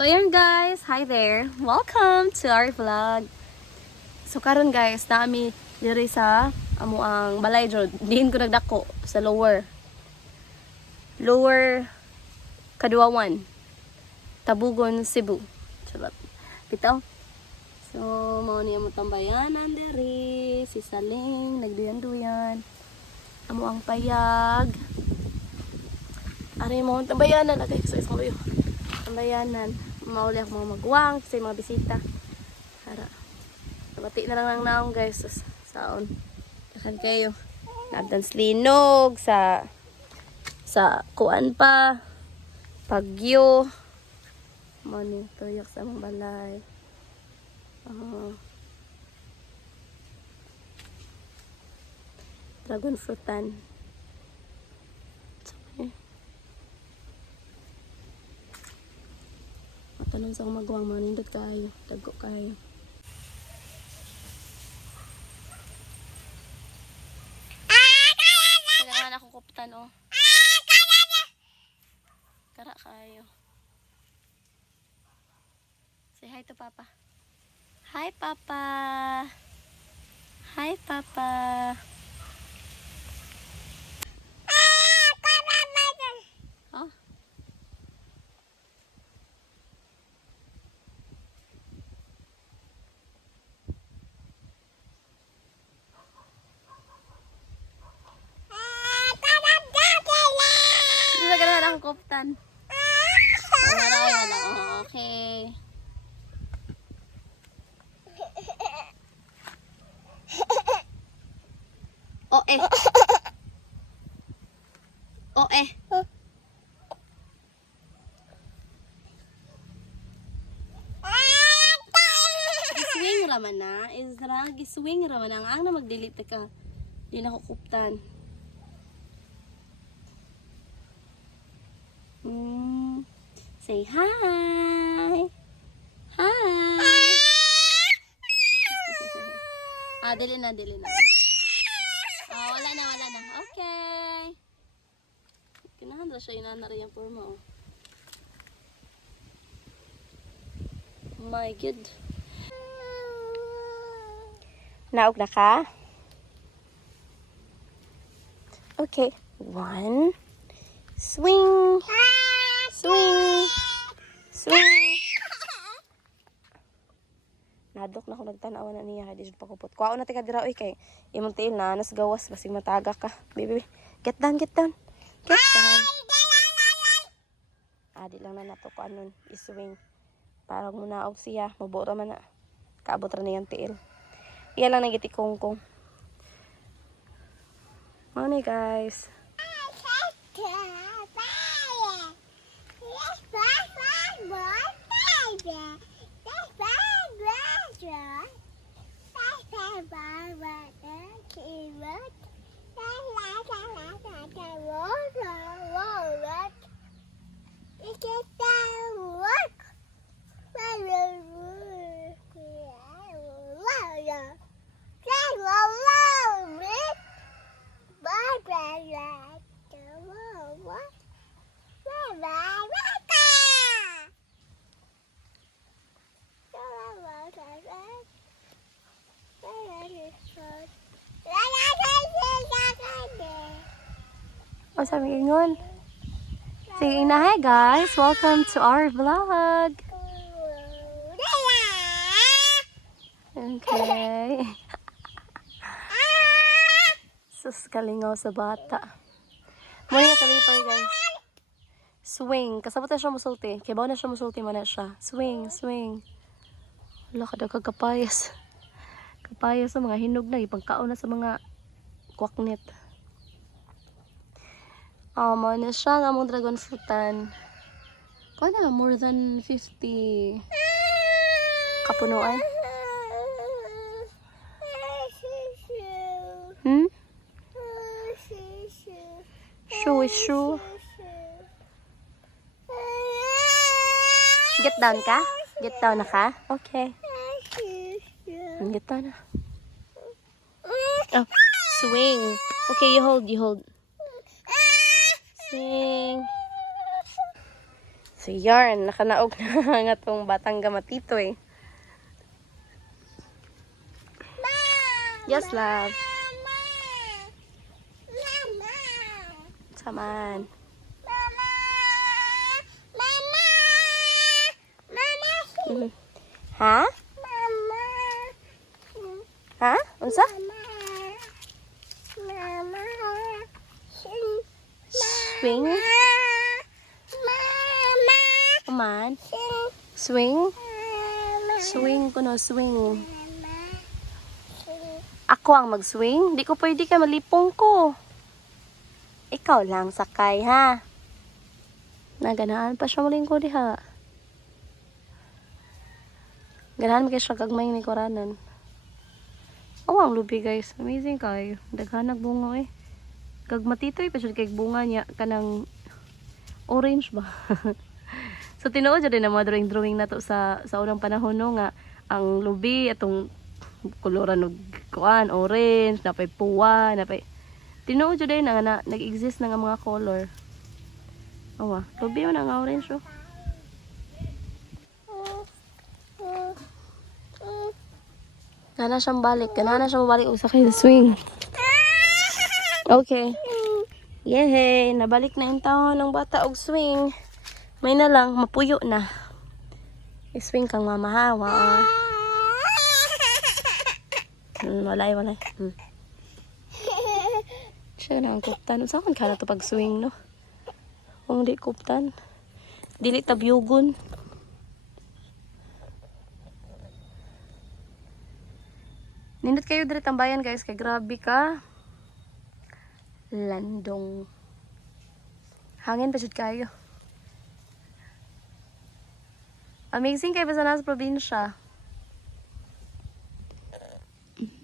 So ayan guys, hi there. Welcome to our vlog. So karon guys, nami diri sa amo ang balay jud. Diin ko nagdako sa lower Kaduawan, Tabugon, Cebu. Charot. Bitaw. So mao ni amo tambayanan diri, si Saling nagduyan-duyan. Amo ang payag. Ari mo tambayanan na guys, sa luyo. Tambayanan. Mauli ako mga magwang sa mga bisita. Para nabati na lang ng naong guys sa saon. Takan kayo. Nagdans linog sa kuan pa. Pagyo. Mani tuyok sa mga balay. Dragon fruitan. Tanong sa kumagawang manindot kayo, dagko kayo. Kailangan ako kuptan oh. Kara kayo. Say hi to Papa. Hi Papa. Hi Papa. Oh. Ganahan akong kuptan. Wala. Okay. Oh eh. Oh eh. Giswing raman na. Isra, giswing raman na. Ang na mag-delete ka. Di na ko kuptan. Say hi. Hi. Dili na. Wala na. Okay. Kinahan na siya inanari yung forma oh. My God. Naog na ka? Okay. 1. Swing. Nadok na ako nagtanawa na niya. Di pa kupot. Kuwao na tika dira. Kay imong tiil na. Nas gawas. Basig mataga ka. Baby. Get down. Di lang na nato ko anon. Iswing. Parang munaog siya. Mabura man na. Kaabot ra na yung tiil. Iyan lang nagiti kongkong. Ano guys. O sabi ingon. Sige na, hi guys. Welcome to our vlog. Okay. Sus, kalingaw sa bata. Muna yung kalipay guys. Swing. Kasabot na siya musulti. Kaya ba na siya musulti man na siya. Swing. Wala ka daw kagapayas. Kapayas sa mga hinog na. Ipagkaon na sa mga kwaknet. Man siya nga mong dragon fruitan. Kaya na, more than 50 kapunuan. Shoe. Get down ka? Get down na ka? Okay. Get down na. Oh, swing. Okay, you hold. Swing. So yarn, nakanaog na nga tong batang gamatito eh. Yes, love. Saman. Ha? Ha? Unsa? Swing? Aman? Swing? Swing ko no, swing. Ako ang mag-swing? Di ko pwede ka, malipong ko. Ikaw lang sakay, ha? Naganaan pa siya muling ko diha. Ganahan mo kayo siya gagmay ni koranan. Oh, ang lubi guys. Amazing kayo. Daghanag bunga eh. Gagmatitoy pa siya kay bunga niya. Kanang orange ba? So tinuod dyan din ang mga drawing na to sa unang panahon no, nga ang lubi atong koloran og kuan orange, napay puwa, napay tinuod dyan din nga nag-exist na nga mga color. Oh, lubi mo na nga orange oh. Gana siyang balik. Gana siyang balik sa kay swing. Okay. Yehey! Nabalik na yung taon ng bata og swing. May na lang, mapuyo na. I-swing kang mamahawa. Walay. Siya na ang kuptan. Saan ka na ito pag swing, no? Kung di kuptan. Dili tabyugon. Nindot kayo diri tambayan guys, kay grabe ka. Landong. Hangin pa jud kayo. Amazing kayo basta nasa probinsya.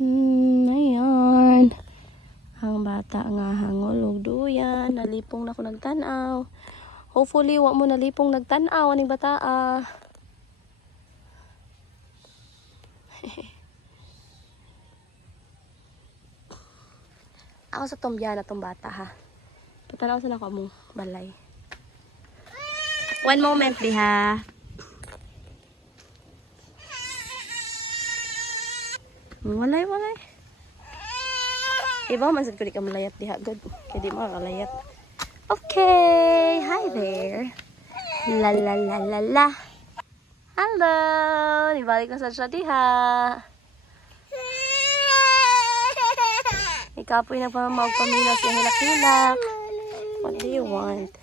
Ayan. Ang bata nga hangol og duyan, nalipong na ko nagtanaw. Hopefully wa mo nalipong nagtanaw aning bata. Ako sa tumbya na tong bata ha. Patanaw sa nako mo balay. One moment diha. Walay. Iba man sad ko di ka malayat diha good. Kaya di mo kalayat. Okay, hi there. La. Hello, ibalik na sa siya diha. Ikapoy na pamamawag pamilas yung hilak-hilak. What do you want?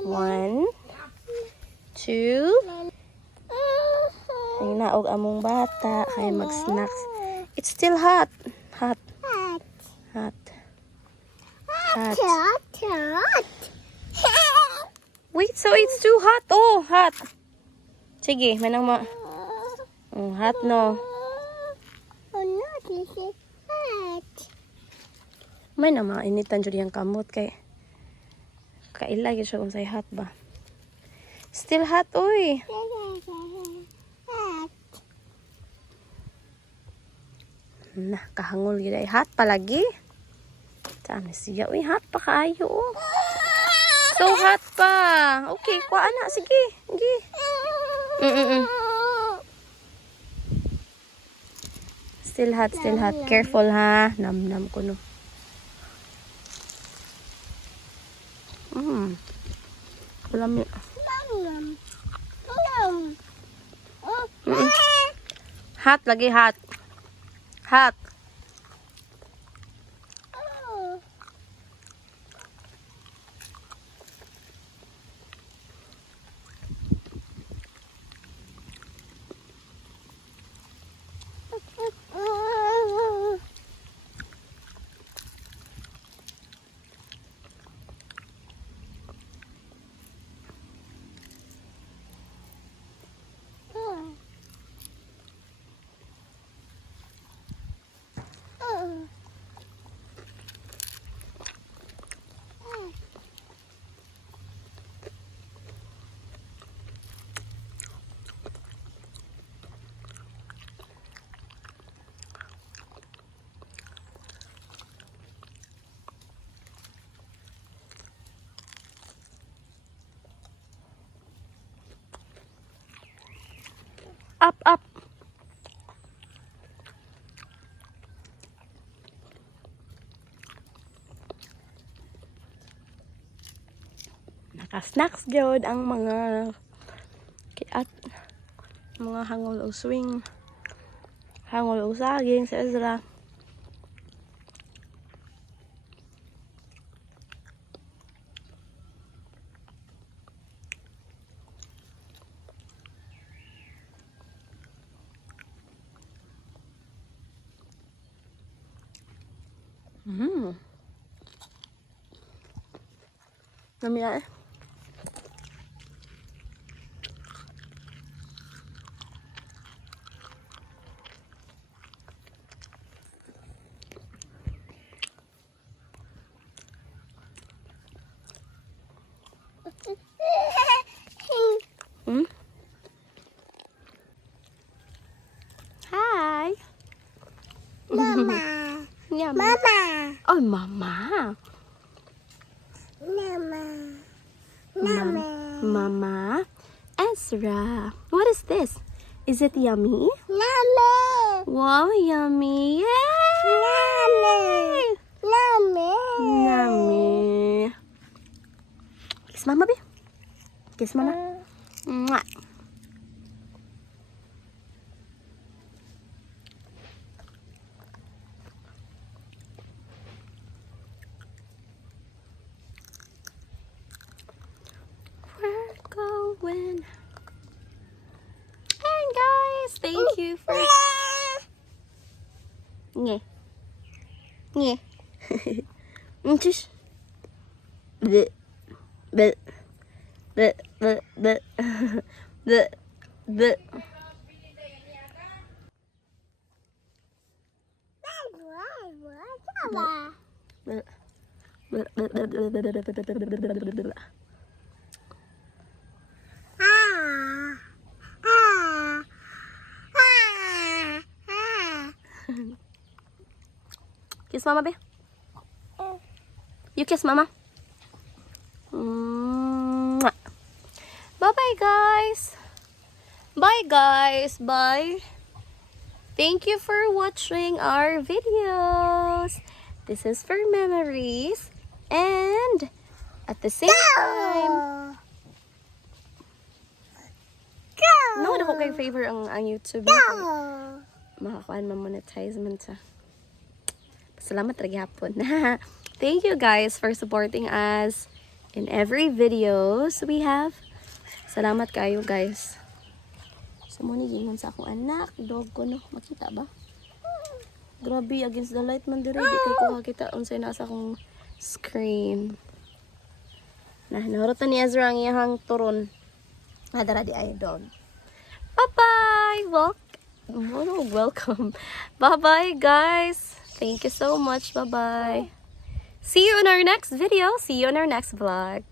1, 2. Ay naog among bata. Kaya mag-snacks. It's still hot. Hot. Wait, so it's too hot. Oh, hot. Sige, manang hot no. May na mainitan dyan yung kamot kay kailagi siya kung say hot ba. Still hot, uy. Nah, kahangol gila. Hot palagi. Saan siya? Uy, hot pa kaayo. Oh. So hot pa. Okay, kuha na. Sige. Still hot. Careful ha. Nam ko no. Alam niyo. Hot lagi, hot. Up, up. Naka-snacks gyud ang mga kiat, mga hangol o swing, hangol o saging sa Ezra. Namaya eh. Hi. Mama. Yeah, Mama. oh, mama. Mama. Mama. Mama. Ezra. What is this? Is it yummy? Mama. Wow, yummy. Yay! Mama. Yummy. Kiss mama, be. Kiss mama. Mwah. We're going. And guys, thank you for. Nye. Nye. Just. Bleh. Bleh. Bleh. Bleh. Bleh. Bleh. Bleh. Bleh. Kiss mama, be. You kiss mama. Mwah. Bye-bye, guys. Bye, guys. Bye. Thank you for watching our videos. This is for memories. And at the same time, no, ako kay favor ang YouTube. Makakuan ma-monetize man sa. Salamat ra gyapon. Thank you guys for supporting us in every videos we have. Salamat kayo guys. So mo ni gingon sa akong anak, dog ko no, makita ba? Grabe against the light man dire, di kay ko makita unsay nasa akong screen. Nahurutan ni Ezra ang iyang turon. Nadara di ay dog. Bye-bye! Welcome. Bye-bye, guys. Thank you so much. Bye-bye. See you in our next video. See you in our next vlog.